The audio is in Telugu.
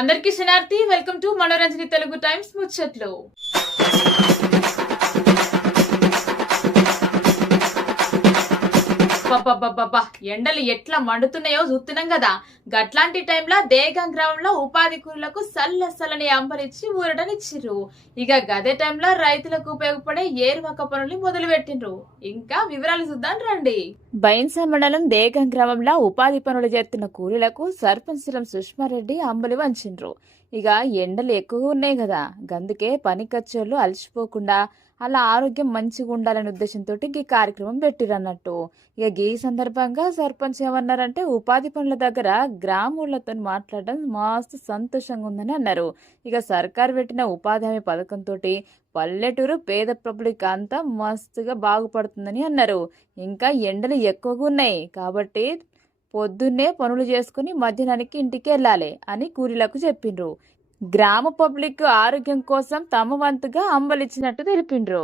అందరికీ శనార్థి. వెల్కమ్ టు మనోరంజని తెలుగు టైమ్స్ ముచ్చట్లు. ఎండలు ఎట్లా మండుతున్నాయో చూస్తున్నాం కదా. గట్లాంటి టైంలో దేగం గ్రామంలో ఉపాధి కూలీలకు సల్లని అంబరిచ్చి ఊరటనిచ్చిర్రు. ఇక గదే టైంలో రైతులకు ఉపయోగపడే ఏరువాక పనులు మొదలు పెట్టిండ్రు. ఇంకా వివరాలు చూద్దాం రండి. బైన్సా మండలం దేగం గ్రామంలో ఉపాధి పనులు చేస్తున్న కూలీలకు సర్పంచులం సుష్మారెడ్డి అంబలి వంచిండ్రు. ఇక ఎండలు ఎక్కువగా ఉన్నాయి కదా, గందుకే పనికచ్చోళ్ళు అలసిపోకుండా అలా ఆరోగ్యం మంచిగా ఉండాలనే ఉద్దేశంతో ఈ కార్యక్రమం పెట్టిరన్నట్టు. ఇక ఈ సందర్భంగా సర్పంచ్ ఏమన్నారంటే, ఉపాధి పనుల దగ్గర గ్రామూళ్లతో మాట్లాడడం మస్తు సంతోషంగా ఉందని అన్నారు. ఇక సర్కారు పెట్టిన ఉపాధి హామీ పథకంతో పల్లెటూరు పేద పబ్లిక్ అంతా మస్తుగా బాగుపడుతుందని అన్నారు. ఇంకా ఎండలు ఎక్కువగా ఉన్నాయి కాబట్టి పొద్దున్నే పనులు చేసుకుని మధ్యాహ్నానికి ఇంటికి వెళ్ళాలి అని కూలీలకు చెప్పిండ్రు. గ్రామ పబ్లిక్ ఆరోగ్యం కోసం తమ వంతుగా అంబలిచ్చినట్టు తెలిపిండ్రు.